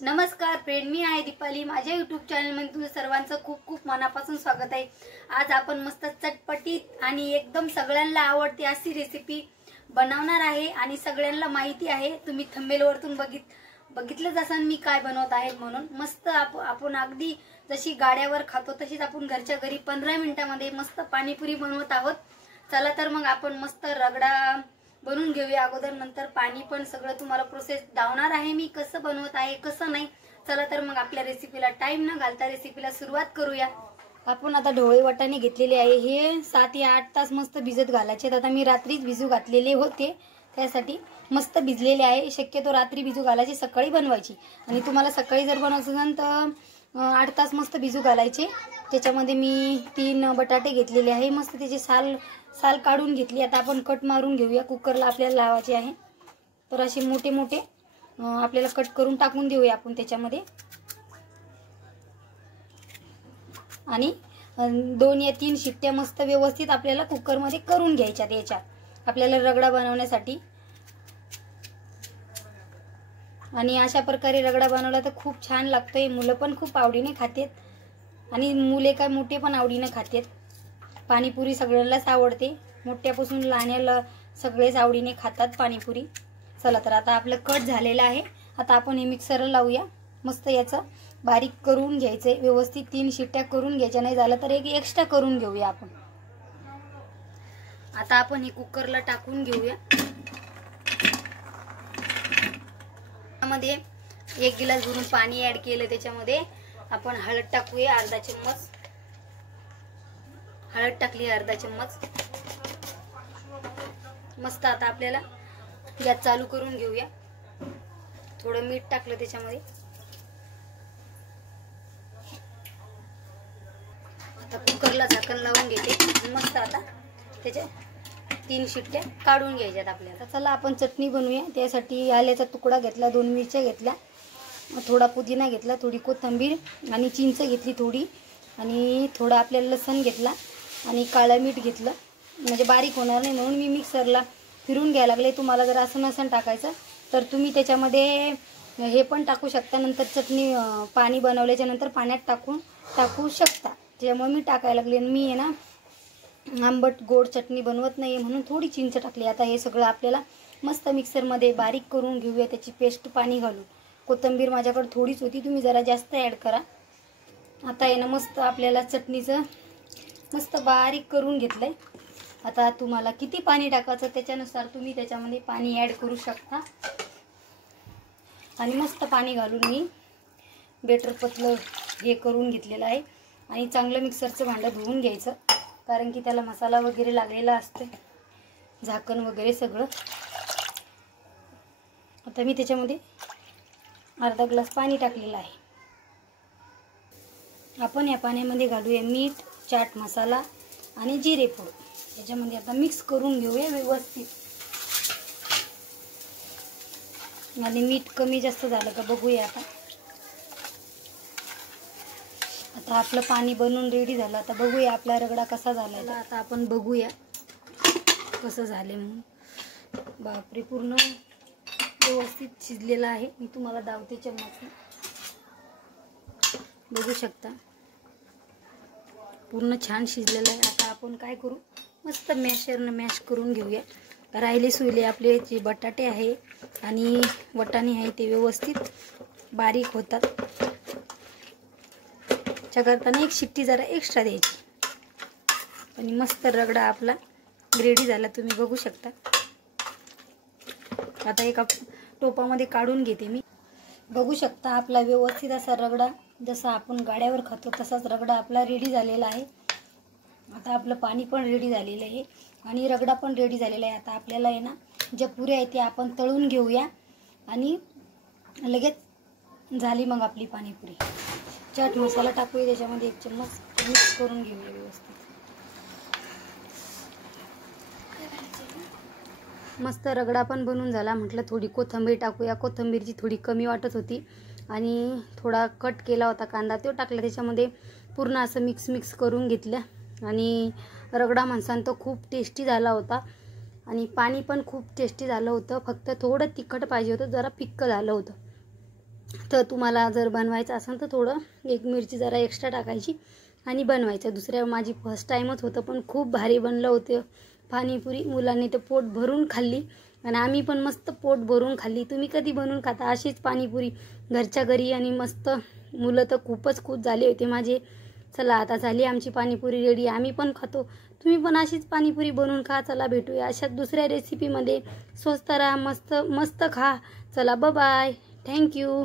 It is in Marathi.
नमस्कार फ्रेंड, मी आहे दीपाली। माझ्या यूट्यूब चॅनलमध्ये तुमचं सर्वांचं खूप खूप मनापासून स्वागत आहे। आज आपण मस्त चटपटीत आणि एकदम सगळ्यांना आवडते अशी रेसिपी बनवणार आहे आणि सगळ्यांना माहिती आहे। तुम्ही थंबनेलवरतून बघितलंच असाल मी काय बनवत आहे म्हणून। मस्त आपण अगदी जशी गाड्यावर खातो तशीच आपण घरच्या घरी 15 मिनिटांमध्ये मस्त पाणीपुरी बनवत आहोत। चला तर मग आपण मस्त रगडा बनवून घेऊया अगोदर, नंतर पाणी पण सगळं तुम्हाला प्रोसेस दावणार आहे मी कसं बनवत आहे कसं नाही। चला तर मग आपल्या रेसिपीला टाइम न घालता रेसिपीला सुरुवात करूया। आपण आता ढोळे वाटाणे घेतलेले आहे, हे 7 या 8 तास मस्त भिजत घालायचे। आता मी रात्रीच भिजू घातलेले होते, त्यासाठी मस्त भिजलेले आहे। शक्यतो रात्री भिजू घालायची, सकाळी बनवायची। आणि तुम्हाला सकाळी जर बनवायचं असेल तर 8 तास मस्त भिजू घालायचे। त्याच्यामध्ये मी 3 बटाटे घेतलेले आहे, मस्त त्याचे साल काढून घेतली। आता आपण कट मारून घेऊया। कुकरला आपल्याला लावायचे आहे, तर असे मोठे मोठे आपल्याला कट करून टाकून देऊया आपण त्याच्यामध्ये। आणि 2 या 3 शिट्ट्या मस्त व्यवस्थित आपल्याला कुकरमध्ये करून घ्यायच्या याच्यात आपल्याला रगडा बनवण्यासाठी। आणि अशा प्रकारे रगडा बनवला तर खूप छान लागतोय। मुलं पण खूप आवडीने खातात आणि मुले काय मोठे पण आवडीने खातात। पाणीपुरी सगळ्यांनाच आवडते, मोठ्यापासून लहान्याला सगळेच आवडीने खातात पाणीपुरी। चला तर आता आपलं कट झालेलं आहे। आता आपण हे मिक्सरला लावूया, मस्त याचं बारीक करून घ्यायचंय व्यवस्थित। 3 शिट्ट्या करून घ्यायच्या, नाही झालं तर एक एक्स्ट्रा करून घेऊया आपण। आता आपण हे कुकरला टाकून घेऊया। त्यामध्ये 1 गिलास भरून पाणी ऍड केलं, त्याच्यामध्ये आपण हळद टाकूया अर्धा चम्मच। हळद टाकली अर्धा चम्मच। मस्त आता आपल्याला गॅस चालू करून घेऊया। थोडं मीठ टाकलं त्याच्यामध्ये। आता कुकरला झाकण लावून घेते, मस्त आता त्याच्या 3 शिट्ट्या काढून घ्यायच्यात आपल्याला। चला आपण चटणी बनवूया। त्यासाठी आल्याचा तुकडा घेतला, 2 मिरच्या घेतल्या, थोडा पुदिना घेतला, थोडी कोथिंबीर आणि चिंच घेतली थोडी, आणि थोडा आपल्याला लसूण घेतला आणि काळं मीठ घेतलं, म्हणजे बारीक होणार नाही म्हणून मी मिक्सरला फिरून घ्यायला लागले। तुम्हाला जर असं नसेल टाकायचं तर तुम्ही त्याच्यामध्ये हे पण टाकू शकता, नंतर चटणी पाणी बनवल्याच्या नंतर पाण्यात टाकू शकता। त्यामुळे मी टाकायला लागले। मी आहे ना आंबट गोड चटणी बनवत नाही म्हणून थोडी चिंच टाकली। आता हे सगळं आपल्याला मस्त मिक्सरमध्ये बारीक करून घेऊया, त्याची पेस्ट पाणी घालून। कोथिंबीर माझ्याकडे थोडीच होती, तुम्ही जरा जास्त ॲड करा। आता आहे ना मस्त आपल्याला चटणीचं मस्त बारीक करून घेतलंय। आता तुम्हाला किती पाणी टाकायचं त्याच्यानुसार तुम्ही त्याच्यामध्ये पाणी ॲड करू शकता। आणि मस्त पाणी घालून मी बेटर पतलं हे करून घेतलेलं आहे। आणि चांगलं मिक्सरचं भांडं धुवून घ्यायचं, कारण की त्याला मसाला वगैरे लागलेला असतो, झाकण वगैरे सगळं। आता मी त्याच्यामध्ये अर्धा ग्लास पाणी टाकलेलं आहे। आपण या पाण्यामध्ये घालूया मीठ, चाट मसाला आणि जिरे पूड। त्याच्यामध्ये आता मिक्स करून घेऊया व्यवस्थित। आणि मीठ कमी जास्त झालं का बघूया आता। आता आपलं पाणी बनवून रेडी झालं। आता बघूया आपला रगडा कसा झालाय। आता आपण बघूया कसं झाले म्हणून। बापरे, पूर्ण व्यवस्थित शिजलेला आहे। मी तुम्हाला दावते चम्मचने, बघू शकता पूर्ण छान शिजलेलं आहे। आता आपण काय करू, मस्त मॅशरनं मॅश करून घेऊया। राहिले सुले आपले जे बटाटे आहे आणि वाटाणे आहे ते व्यवस्थित बारीक होतात। करताना 1 शिट्टी जरा एक्स्ट्रा द्यायची। आणि मस्त रगडा आपला रेडी झाला, तुम्ही बघू शकता। आता एका टोपामध्ये काढून घेते मी। बघू शकता आपला व्यवस्थित असा रगडा, जसा आपण गाड्यावर खातो तसाच रगडा आपला रेडी झालेला आहे। आता आपलं पाणी पण रेडी झालेलं आहे आणि रगडा पण रेडी झालेला आहे। आता आपल्याला आहे ना ज्या पुऱ्या आहेत त्या आपण तळून घेऊया आणि लगेच झाली मग आपली पाणीपुरी। चाट मसाला टाकूया त्याच्यामध्ये 1 चम्मच, मिक्स करून घेऊया व्यवस्थित। मस्त रगडा पण बनवून झाला। म्हटलं थोडी कोथिंबीर टाकूया, कोथिंबीरची थोडी कमी वाटत होती आणि थोडा कट केला होता कांदा तो टाकला त्याच्यामध्ये। पूर्ण असं मिक्स करून घेतलं आणि रगडा म्हणसान तो खूप टेस्टी झाला होता आणि पाणी पण खूप टेस्टी झालं होतं। फक्त थोडं तिखट पाहिजे होतं, जरा फिक्कं झालं होतं। तर तुम्हाला जर बनवायचं असेल तर थोडं एक मिरची जरा एक्स्ट्रा टाकायची आणि बनवायचं. दुसऱ्या माझी फर्स्ट टाईमच होतं, पण खूप भारी बनलं होतं पाणीपुरी. मुलांनी तर पोट भरून खाल्ली आणि आम्ही पण मस्त पोट भरून खाल्ली. तुम्ही कधी बनवून खाता अशीच पाणीपुरी घरच्या घरी? आणि मस्त मुलं तर खूपच खुश झाले होते माझे. चला आता झाली आमची पाणीपुरी रेडी, आम्ही पण खातो. तुम्ही पण अशीच पाणीपुरी बनवून खा. चला भेटूया अशाच दुसऱ्या रेसिपीमध्ये. स्वस्त राहा, मस्त मस्त खा. चला बाय, थँक्यू.